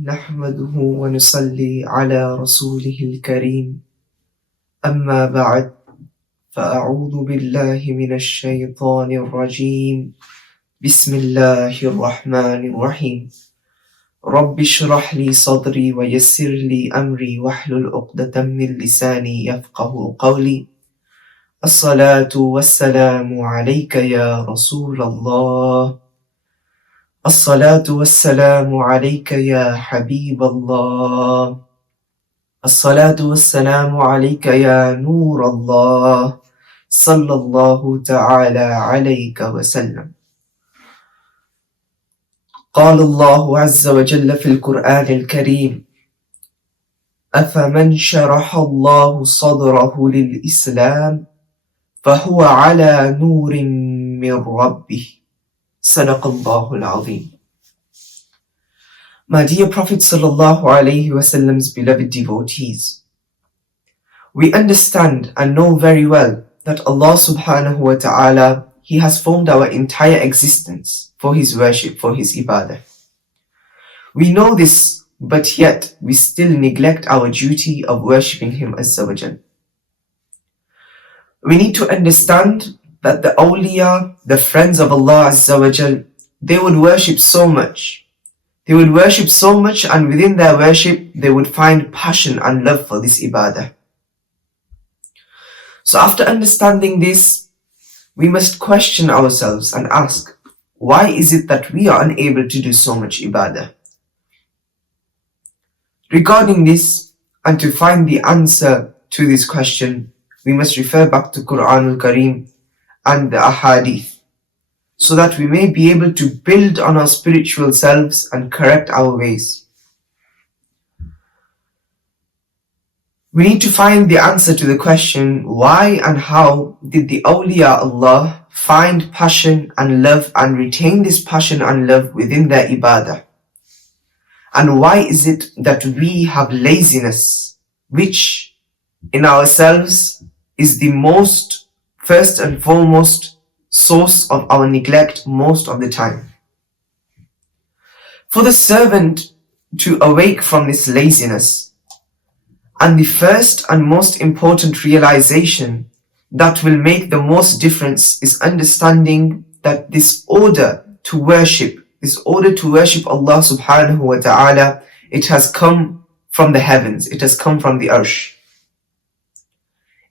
نحمده ونصلي على رسوله الكريم أما بعد فأعوذ بالله من الشيطان الرجيم بسم الله الرحمن الرحيم رب اشرح لي صدري ويسر لي أمري واحلل عقدة من لساني يفقه قولي الصلاة والسلام عليك يا رسول الله الصلاة والسلام عليك يا حبيب الله الصلاة والسلام عليك يا نور الله صلى الله تعالى عليك وسلم قال الله عز وجل في القرآن الكريم أفمن شرح الله صدره للإسلام فهو على نور من ربه صدق الله العظيم. My dear Prophet sallallahu alaihi wasallam's beloved devotees, we understand and know very well that Allah subhanahu wa ta'ala, He has formed our entire existence for His worship, for His ibadah. We know this, but yet we still neglect our duty of worshipping Him Azza wa Jal. We need to understand that the awliya, the friends of Allah Azza wa Jal, they would worship so much. They would worship so much, and within their worship, they would find passion and love for this ibadah. So after understanding this, we must question ourselves and ask, why is it that we are unable to do so much ibadah? Regarding this, and to find the answer to this question, we must refer back to Quran al-Kareem and the Ahadith, so that we may be able to build on our spiritual selves and correct our ways. We need to find the answer to the question, why and how did the awliya Allah find passion and love and retain this passion and love within their ibadah? And why is it that we have laziness, which in ourselves is the most first and foremost source of our neglect most of the time? For the servant to awake from this laziness, and the first and most important realization that will make the most difference is understanding that this order to worship Allah subhanahu wa ta'ala, it has come from the heavens, it has come from the arsh.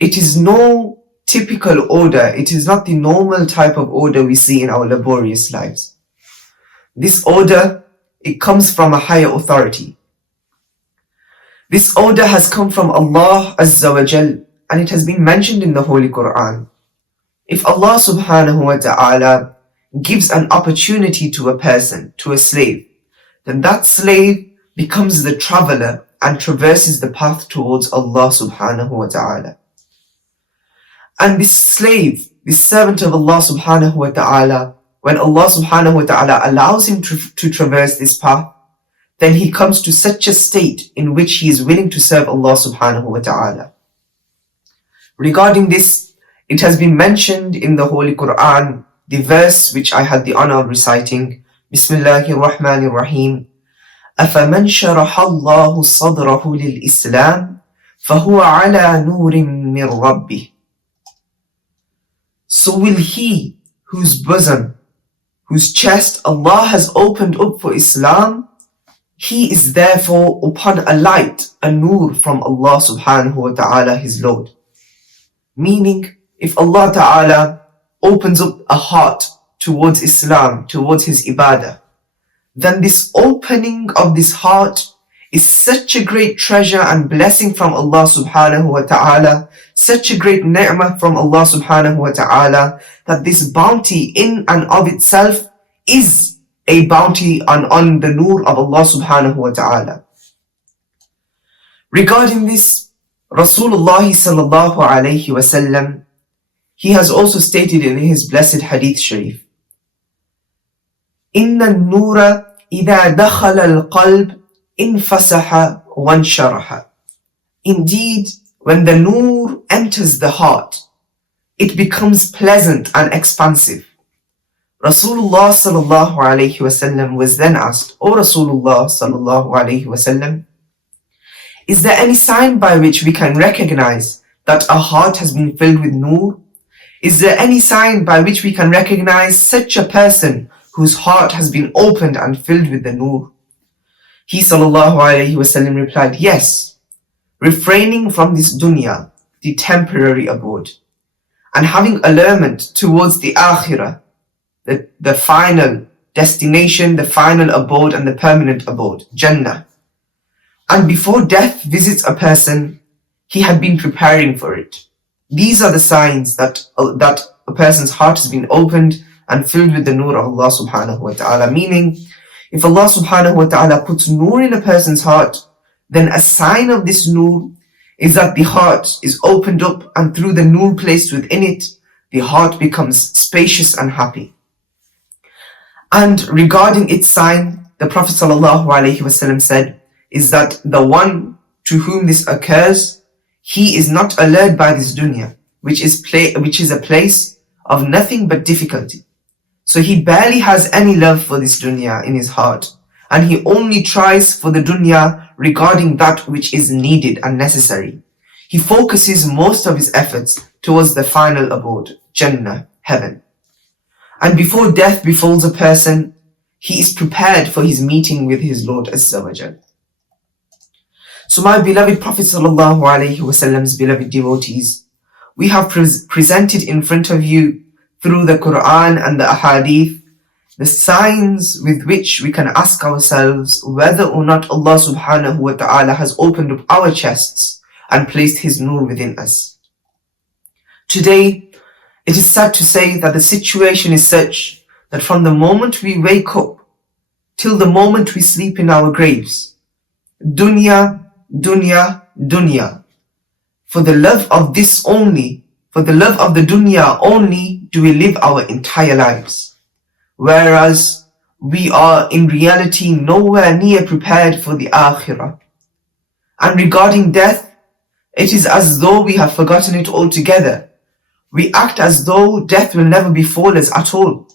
It is no typical order, it is not the normal type of order we see in our laborious lives. This order, it comes from a higher authority. This order has come from Allah Azza wa Jal, and it has been mentioned in the Holy Quran. If Allah subhanahu wa ta'ala gives an opportunity to a person, to a slave, then that slave becomes the traveler and traverses the path towards Allah subhanahu wa ta'ala. And this slave, this servant of Allah subhanahu wa ta'ala, when Allah subhanahu wa ta'ala allows him to traverse this path, then he comes to such a state in which he is willing to serve Allah subhanahu wa ta'ala. Regarding this, it has been mentioned in the Holy Quran, the verse which I had the honor of reciting, Bismillahir Rahmanir Rahim, أَفَمَنْ شَرَحَ اللَّهُ صَدْرَهُ لِلْإِسْلَامِ فَهُوَ عَلَى نُورٍ مِّن رَبِّهِ. So will he whose bosom, whose chest Allah has opened up for Islam, he is therefore upon a light, a nur from Allah subhanahu wa ta'ala, his Lord. Meaning, if Allah ta'ala opens up a heart towards Islam, towards his ibadah, then this opening of this heart is such a great treasure and blessing from Allah subhanahu wa ta'ala, such a great ni'mah from Allah subhanahu wa ta'ala, that this bounty in and of itself is a bounty on the nur of Allah subhanahu wa ta'ala. Regarding this, Rasulullah sallallahu alayhi wasallam, he has also stated in his blessed hadith sharif, إِنَّ النُّورَ إِذَا دَخَلَ الْقَلْبِ انفسح وانشرح. Indeed, when the nur enters the heart, it becomes pleasant and expansive. Rasulullah sallallahu alayhi wasallam was then asked, O Rasulullah sallallahu alayhi wasallam, is there any sign by which we can recognize that our heart has been filled with Noor? Is there any sign by which we can recognize such a person whose heart has been opened and filled with the Noor? He sallallahu alayhi wasallam replied, yes, refraining from this dunya, the temporary abode, and having allurement towards the akhirah, the final destination, the final abode and the permanent abode, Jannah. And before death visits a person, he had been preparing for it. These are the signs that a person's heart has been opened and filled with the Noor of Allah subhanahu wa ta'ala. Meaning, if Allah subhanahu wa ta'ala puts Noor in a person's heart, then a sign of this Noor is that the heart is opened up, and through the Noor placed within it, the heart becomes spacious and happy. And regarding its sign, the Prophet sallallahu alaihi wasallam said, is that the one to whom this occurs, he is not allured by this dunya, which is a place of nothing but difficulty. So he barely has any love for this dunya in his heart, and he only tries for the dunya regarding that which is needed and necessary. He focuses most of his efforts towards the final abode, Jannah, heaven. And before death befalls a person, he is prepared for his meeting with his Lord Azza wa Jal. So my beloved Prophet sallallahu alaihi wasallam's beloved devotees, we have presented in front of you through the Quran and the Ahadith the signs with which we can ask ourselves whether or not Allah subhanahu wa ta'ala has opened up our chests and placed His Noor within us. Today, it is sad to say that the situation is such that from the moment we wake up till the moment we sleep in our graves, dunya, dunya, dunya. For the love of this only, for the love of the dunya only do we live our entire lives. Whereas we are in reality nowhere near prepared for the akhirah. And regarding death, it is as though we have forgotten it altogether. We act as though death will never befall us at all.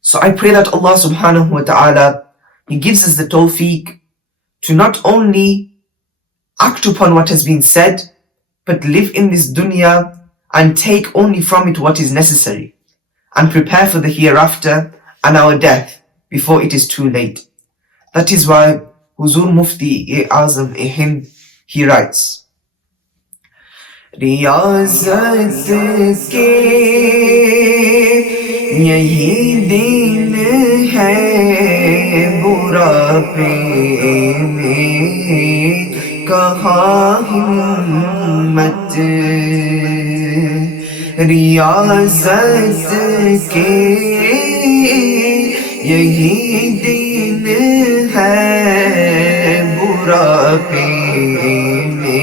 So I pray that Allah subhanahu wa ta'ala, He gives us the tawfiq to not only act upon what has been said, but live in this dunya and take only from it what is necessary, and prepare for the hereafter and our death before it is too late. That is why Huzur Mufti-e-Azam Hind, he writes, रियाज़त के यही दिन है बुढ़ापे में कहाँ हिम्मत रियाज़त के यही दिन है बुढ़ापे में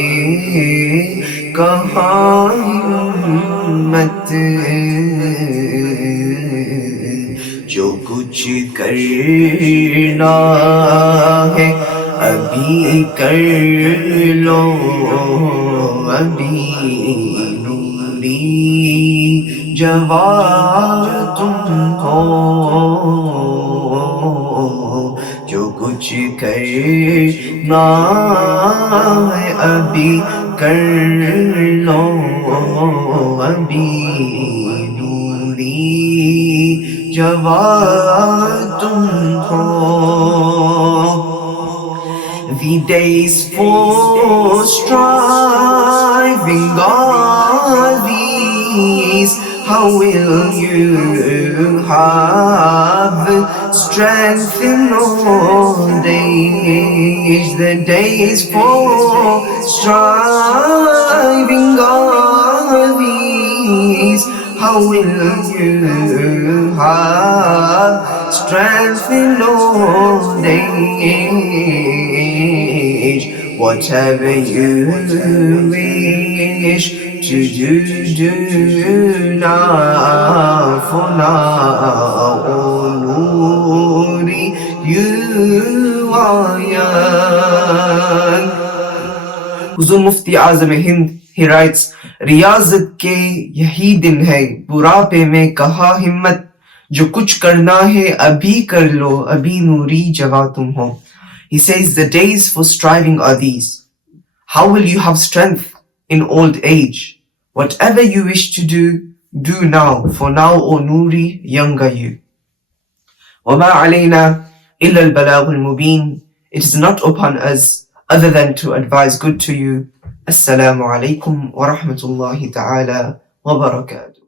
कहाँ हिम्मत जो कुछ करना है अभी कर लो अभी नूरी जवान तुम हो जो कुछ करना है अभी कर लो अभी नूरी जवान तुम हो The days for striving are these. How will you have strength in old age? The days for striving are these. How will you have strength in old age? Whatever you wish to do now, for now, oh Noori, you are young. Huzur Mufti Azam Hind, he writes, रियाज़त के यही दिन है बुढ़ापे में कहाँ हिम्मत जो कुछ करना है अभी कर लो, अभी नूरी जवां तुम हो. He says the days for striving are these. How will you have strength in old age? Whatever you wish to do now, for now, O Noori, young are you. وَمَا عَلَيْنَا إِلَّا الْبَلَاغُ الْمُبِينَ. It is not upon us other than to advise good to you. Assalamu alaikum wa rahmatullahi ta'ala wa barakatuh.